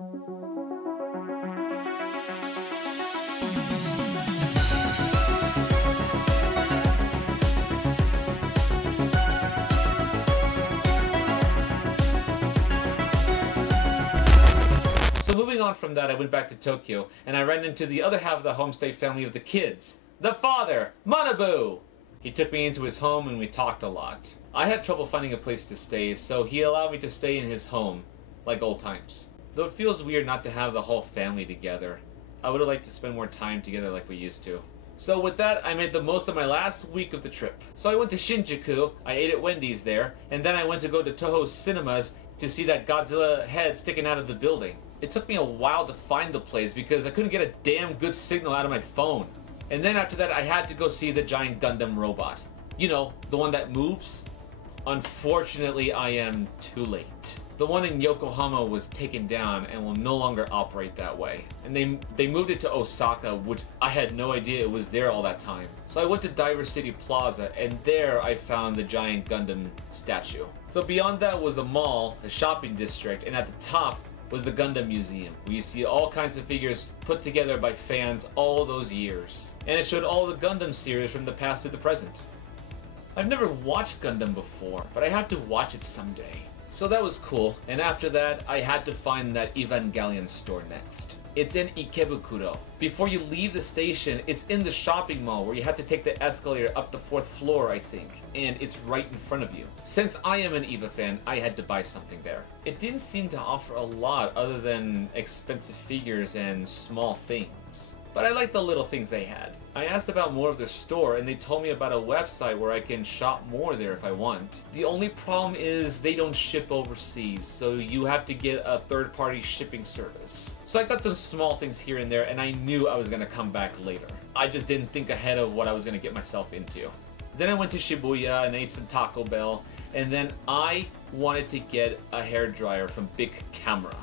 So moving on from that, I went back to Tokyo, and I ran into the other half of the homestay family of the kids. The father, Manabu! He took me into his home and we talked a lot. I had trouble finding a place to stay, so he allowed me to stay in his home, like old times. Though it feels weird not to have the whole family together. I would have liked to spend more time together like we used to. So with that, I made the most of my last week of the trip. So I went to Shinjuku, I ate at Wendy's there, and then I went to go to Toho Cinemas to see that Godzilla head sticking out of the building. It took me a while to find the place because I couldn't get a damn good signal out of my phone. And then after that, I had to go see the giant Gundam robot. You know, the one that moves? Unfortunately, I am too late. The one in Yokohama was taken down and will no longer operate that way. And they moved it to Osaka, which I had no idea it was there all that time. So I went to Diver City Plaza, and there I found the giant Gundam statue. So beyond that was a mall, a shopping district, and at the top was the Gundam Museum, where you see all kinds of figures put together by fans all those years. And it showed all the Gundam series from the past to the present. I've never watched Gundam before, but I have to watch it someday. So that was cool, and after that, I had to find that Evangelion store next. It's in Ikebukuro. Before you leave the station, it's in the shopping mall where you have to take the escalator up the 4th floor, I think, and it's right in front of you. Since I am an EVA fan, I had to buy something there. It didn't seem to offer a lot other than expensive figures and small things. But I liked the little things they had. I asked about more of their store and they told me about a website where I can shop more there if I want. The only problem is they don't ship overseas, so you have to get a third-party shipping service. So I got some small things here and there and I knew I was gonna come back later. I just didn't think ahead of what I was gonna get myself into. Then I went to Shibuya and ate some Taco Bell, and then I wanted to get a hairdryer from Big Camera.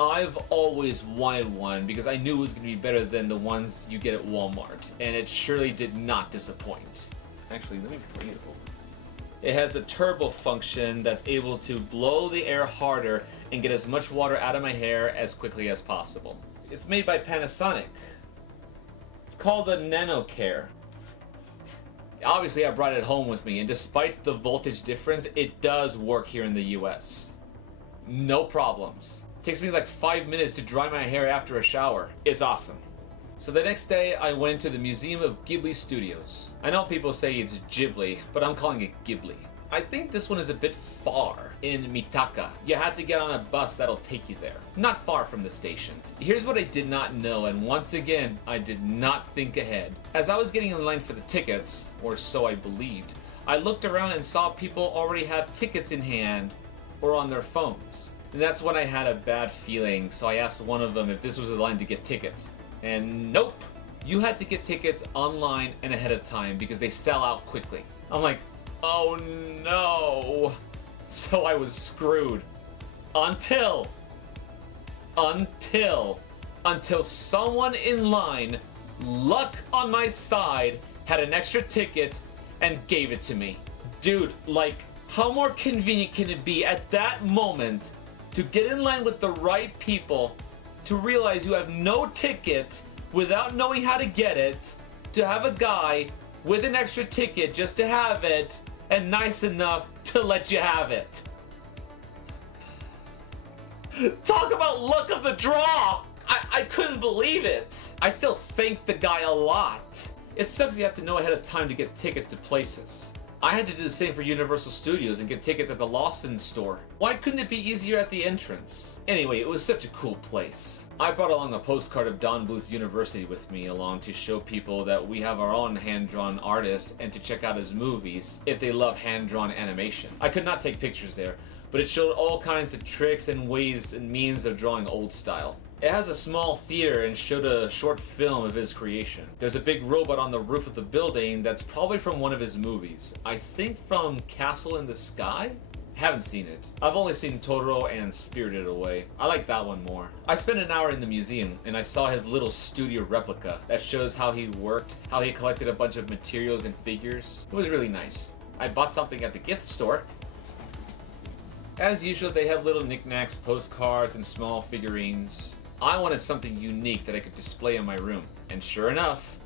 I've always wanted one because I knew it was going to be better than the ones you get at Walmart, and it surely did not disappoint. Actually, let me bring it over. It has a turbo function that's able to blow the air harder and get as much water out of my hair as quickly as possible. It's made by Panasonic. It's called the NanoCare. Obviously, I brought it home with me, and despite the voltage difference, it does work here in the US. No problems. It takes me like 5 minutes to dry my hair after a shower. It's awesome. So the next day, I went to the Museum of Ghibli Studios. I know people say it's Ghibli, but I'm calling it Ghibli. I think this one is a bit far in Mitaka. You have to get on a bus that'll take you there. Not far from the station. Here's what I did not know, and once again, I did not think ahead. As I was getting in line for the tickets, or so I believed, I looked around and saw people already have tickets in hand or on their phones. And that's when I had a bad feeling, so I asked one of them if this was the line to get tickets. And nope! You had to get tickets online and ahead of time because they sell out quickly. I'm like, oh no! So I was screwed. Until someone in line, luck on my side, had an extra ticket and gave it to me. Dude, like, how more convenient can it be at that moment to get in line with the right people, to realize you have no ticket without knowing how to get it, to have a guy with an extra ticket just to have it, and nice enough to let you have it. Talk about luck of the draw! I couldn't believe it. I still thank the guy a lot. It sucks you have to know ahead of time to get tickets to places. I had to do the same for Universal Studios and get tickets at the Lawson store. Why couldn't it be easier at the entrance? Anyway, it was such a cool place. I brought along a postcard of Don Bluth's University with me along to show people that we have our own hand-drawn artist and to check out his movies if they love hand-drawn animation. I could not take pictures there, but it showed all kinds of tricks and ways and means of drawing old style. It has a small theater and showed a short film of his creation. There's a big robot on the roof of the building that's probably from one of his movies. I think from Castle in the Sky? Haven't seen it. I've only seen Totoro and Spirited Away. I like that one more. I spent an hour in the museum and I saw his little studio replica that shows how he worked, how he collected a bunch of materials and figures. It was really nice. I bought something at the gift store. As usual, they have little knickknacks, postcards, and small figurines. I wanted something unique that I could display in my room. And sure enough,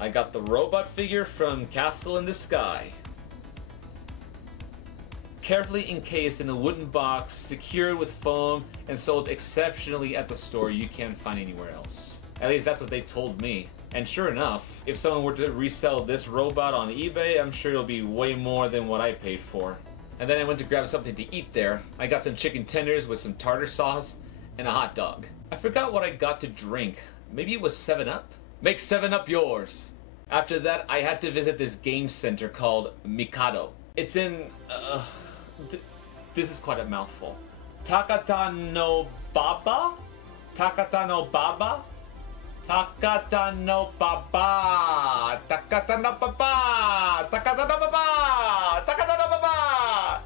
I got the robot figure from Castle in the Sky. Carefully encased in a wooden box, secured with foam, and sold exceptionally at the store you can't find anywhere else. At least that's what they told me. And sure enough, if someone were to resell this robot on eBay, I'm sure it'll be way more than what I paid for. And then I went to grab something to eat there. I got some chicken tenders with some tartar sauce and a hot dog. I forgot what I got to drink. Maybe it was 7-Up? Make 7-Up yours! After that, I had to visit this game center called Mikado. It's in... this is quite a mouthful. Takata no Baba? Takata no Baba? Takata no Baba! Takata no Baba! Takata no Baba! Takata no Baba!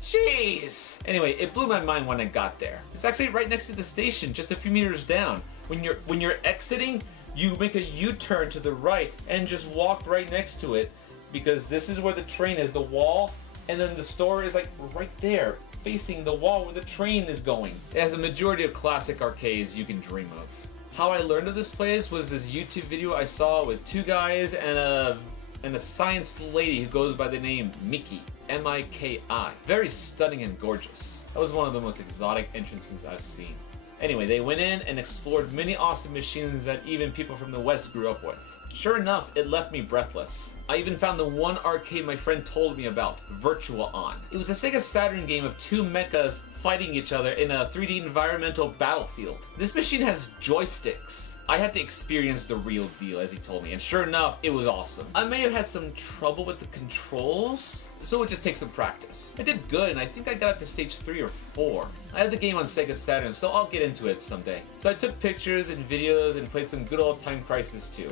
Jeez! Anyway, it blew my mind when I got there. It's actually right next to the station, just a few meters down. When you're exiting, you make a U-turn to the right and just walk right next to it, because this is where the train is, the wall, and then the store is like right there, facing the wall where the train is going. It has a majority of classic arcades you can dream of. How I learned of this place was this YouTube video I saw with two guys and a science lady who goes by the name Miki, M-I-K-I. Very stunning and gorgeous. That was one of the most exotic entrances I've seen. Anyway, they went in and explored many awesome machines that even people from the West grew up with. Sure enough, it left me breathless. I even found the one arcade my friend told me about, Virtua On. It was a Sega Saturn game of two mechas fighting each other in a 3D environmental battlefield. This machine has joysticks. I had to experience the real deal, as he told me, and sure enough, it was awesome. I may have had some trouble with the controls, so it would just take some practice. I did good, and I think I got up to stage 3 or 4. I had the game on Sega Saturn, so I'll get into it someday. So I took pictures and videos and played some good old Time Crisis 2.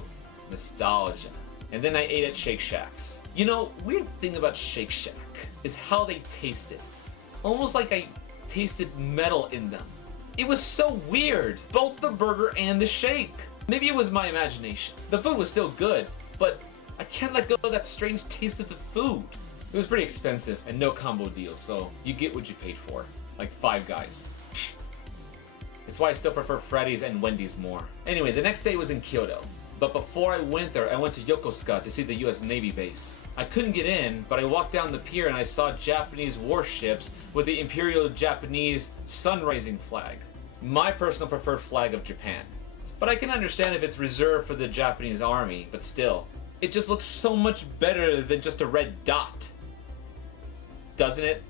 Nostalgia. And then I ate at Shake Shacks. You know, weird thing about Shake Shack is how they tasted. Almost like I tasted metal in them. It was so weird, both the burger and the shake. Maybe it was my imagination. The food was still good, but I can't let go of that strange taste of the food. It was pretty expensive and no combo deal, so you get what you paid for. Like Five Guys. That's why I still prefer Freddy's and Wendy's more. Anyway, the next day was in Kyoto. But before I went there, I went to Yokosuka to see the US Navy base. I couldn't get in, but I walked down the pier and I saw Japanese warships with the Imperial Japanese sun-rising flag. My personal preferred flag of Japan. But I can understand if it's reserved for the Japanese army, but still. It just looks so much better than just a red dot. Doesn't it?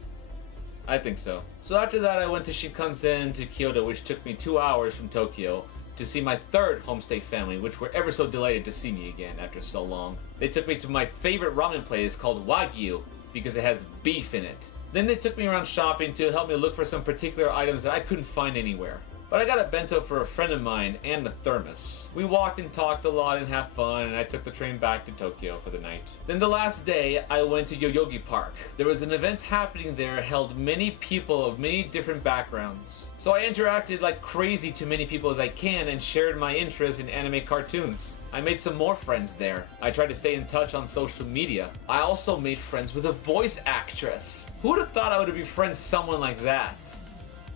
I think so. So after that I went to Shinkansen to Kyoto, which took me 2 hours from Tokyo, to see my third homestay family, which were ever so delighted to see me again after so long. They took me to my favorite ramen place called Wagyu because it has beef in it. Then they took me around shopping to help me look for some particular items that I couldn't find anywhere. But I got a bento for a friend of mine and a thermos. We walked and talked a lot and had fun, and I took the train back to Tokyo for the night. Then the last day, I went to Yoyogi Park. There was an event happening there held many people of many different backgrounds. So I interacted like crazy to many people as I can and shared my interest in anime cartoons. I made some more friends there. I tried to stay in touch on social media. I also made friends with a voice actress. Who would have thought I would have befriended someone like that?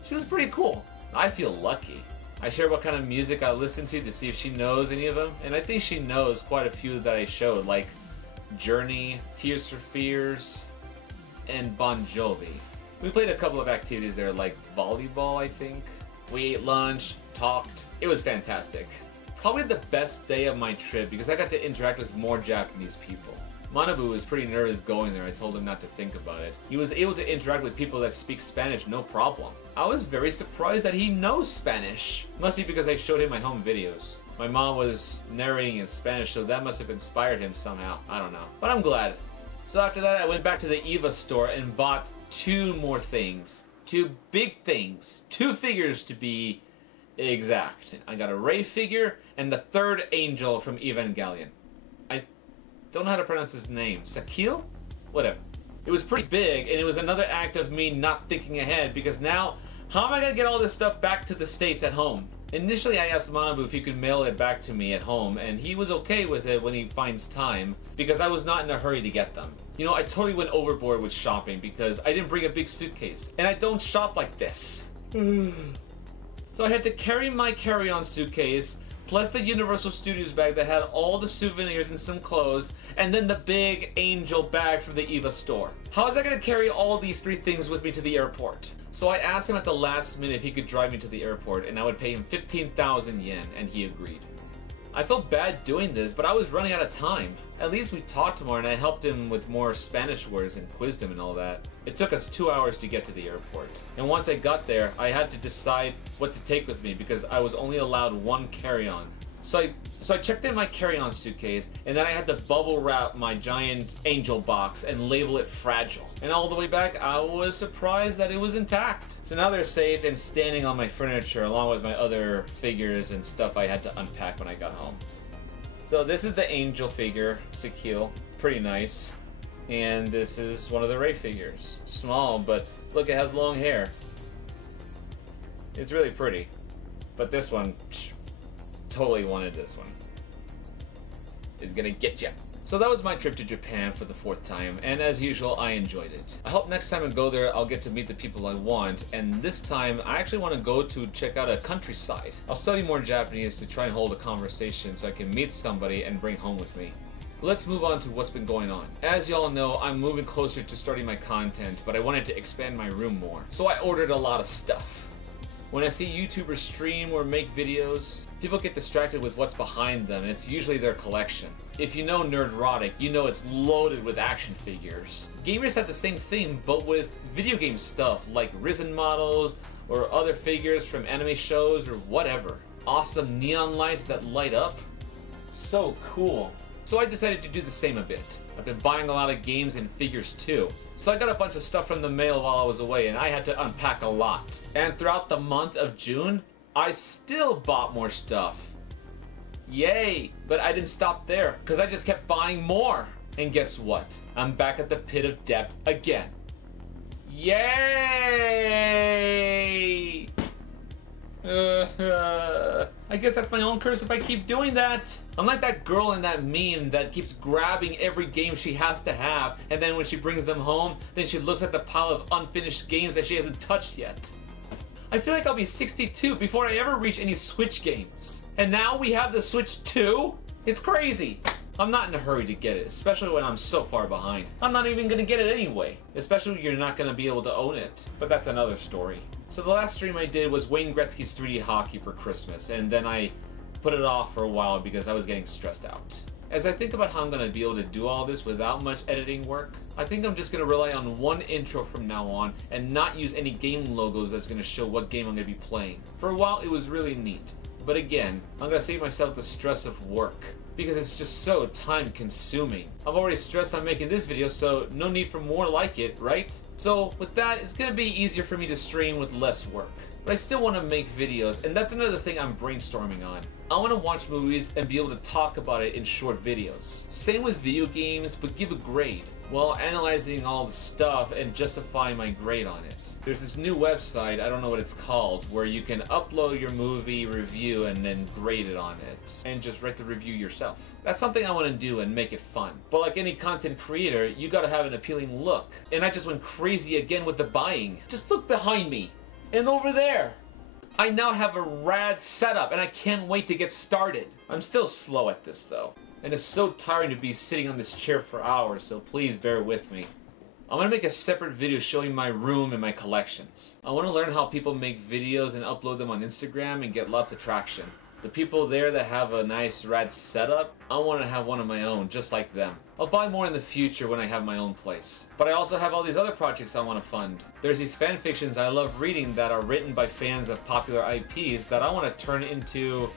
She was pretty cool. I feel lucky. I shared what kind of music I listen to see if she knows any of them, and I think she knows quite a few that I showed, like Journey, Tears for Fears, and Bon Jovi. We played a couple of activities there, like volleyball, I think. We ate lunch, talked. It was fantastic. Probably the best day of my trip because I got to interact with more Japanese people. Manabu was pretty nervous going there. I told him not to think about it. He was able to interact with people that speak Spanish no problem. I was very surprised that he knows Spanish. Must be because I showed him my home videos. My mom was narrating in Spanish, so that must have inspired him somehow. I don't know. But I'm glad. So after that, I went back to the Eva store and bought 2 more things. 2 big things. 2 figures to be exact. I got a Rey figure and the 3rd angel from Evangelion. I don't know how to pronounce his name. Sakil? Whatever. It was pretty big, and it was another act of me not thinking ahead, because now, how am I going to get all this stuff back to the States at home? Initially, I asked Manabu if he could mail it back to me at home, and he was okay with it when he finds time, because I was not in a hurry to get them. You know, I totally went overboard with shopping because I didn't bring a big suitcase, and I don't shop like this. So I had to carry my carry-on suitcase, plus the Universal Studios bag that had all the souvenirs and some clothes, and then the big Angel bag from the Eva store. How was I going to carry all these 3 things with me to the airport? So I asked him at the last minute if he could drive me to the airport, and I would pay him 15,000 yen, and he agreed. I felt bad doing this, but I was running out of time. At least we talked more, and I helped him with more Spanish words and quizzed him and all that. It took us 2 hours to get to the airport. And once I got there, I had to decide what to take with me because I was only allowed 1 carry-on. So I checked in my carry-on suitcase, and then I had to bubble wrap my giant Angel box and label it fragile. And all the way back, I was surprised that it was intact. So now they're safe and standing on my furniture along with my other figures and stuff I had to unpack when I got home. So this is the Angel figure, Sakil, pretty nice. And this is one of the Rey figures. Small, but look, it has long hair. It's really pretty. But this one, totally wanted this one. It's gonna get ya. So that was my trip to Japan for the 4th time, and as usual, I enjoyed it. I hope next time I go there, I'll get to meet the people I want, and this time, I actually want to go to check out a countryside. I'll study more Japanese to try and hold a conversation so I can meet somebody and bring home with me. Let's move on to what's been going on. As y'all know, I'm moving closer to starting my content, but I wanted to expand my room more. So I ordered a lot of stuff. When I see YouTubers stream or make videos, people get distracted with what's behind them, and it's usually their collection. If you know Nerdrotic, you know it's loaded with action figures. Gamers have the same thing, but with video game stuff, like Risen models, or other figures from anime shows, or whatever. Awesome neon lights that light up. So cool. So I decided to do the same a bit. I've been buying a lot of games and figures too. So I got a bunch of stuff from the mail while I was away, and I had to unpack a lot. And throughout the month of June, I still bought more stuff. Yay! But I didn't stop there, because I just kept buying more. And guess what? I'm back at the pit of debt again. Yay! I guess that's my own curse if I keep doing that. I'm like that girl in that meme that keeps grabbing every game she has to have, and then when she brings them home, then she looks at the pile of unfinished games that she hasn't touched yet. I feel like I'll be 62 before I ever reach any Switch games. And now we have the Switch 2? It's crazy. I'm not in a hurry to get it, especially when I'm so far behind. I'm not even gonna get it anyway, especially when you're not gonna be able to own it. But that's another story. So the last stream I did was Wayne Gretzky's 3D hockey for Christmas, and then I put it off for a while because I was getting stressed out. As I think about how I'm going to be able to do all this without much editing work, I think I'm just going to rely on one intro from now on and not use any game logos that's going to show what game I'm going to be playing. For a while it was really neat, but again, I'm going to save myself the stress of work because it's just so time consuming. I'm already stressed on making this video, so no need for more like it, right? So with that, it's going to be easier for me to stream with less work. But I still want to make videos, and that's another thing I'm brainstorming on. I want to watch movies and be able to talk about it in short videos. Same with video games, but give a grade while analyzing all the stuff and justifying my grade on it. There's this new website, I don't know what it's called, where you can upload your movie review and then grade it on it, and just write the review yourself. That's something I want to do and make it fun. But like any content creator, you gotta have an appealing look. And I just went crazy again with the buying. Just look behind me, and over there. I now have a rad setup, and I can't wait to get started. I'm still slow at this though, and it's so tiring to be sitting on this chair for hours, so please bear with me. I'm going to make a separate video showing my room and my collections. I want to learn how people make videos and upload them on Instagram and get lots of traction. The people there that have a nice rad setup, I want to have one of my own, just like them. I'll buy more in the future when I have my own place. But I also have all these other projects I want to fund. There's these fan fictions I love reading that are written by fans of popular IPs that I want to turn into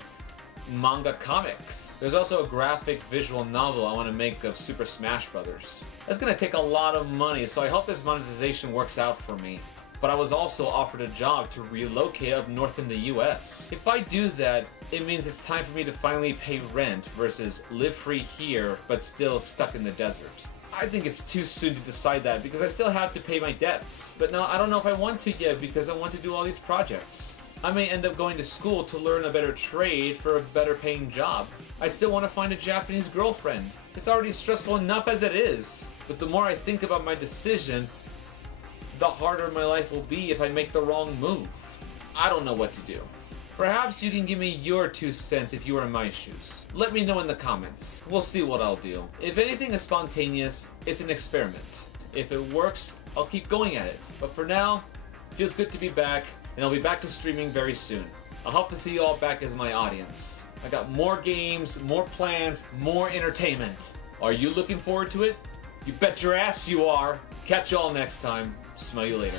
manga comics. There's also a graphic visual novel I want to make of Super Smash Brothers. That's going to take a lot of money, so I hope this monetization works out for me. But I was also offered a job to relocate up north in the US. If I do that, it means it's time for me to finally pay rent versus live free here but still stuck in the desert. I think it's too soon to decide that because I still have to pay my debts. But now I don't know if I want to yet because I want to do all these projects. I may end up going to school to learn a better trade for a better paying job. I still want to find a Japanese girlfriend. It's already stressful enough as it is. But the more I think about my decision, the harder my life will be if I make the wrong move. I don't know what to do. Perhaps you can give me your 2 cents if you were in my shoes. Let me know in the comments. We'll see what I'll do. If anything is spontaneous, it's an experiment. If it works, I'll keep going at it. But for now, it feels good to be back, and I'll be back to streaming very soon. I hope to see you all back as my audience. I got more games, more plans, more entertainment. Are you looking forward to it? You bet your ass you are. Catch y'all next time. Smell you later.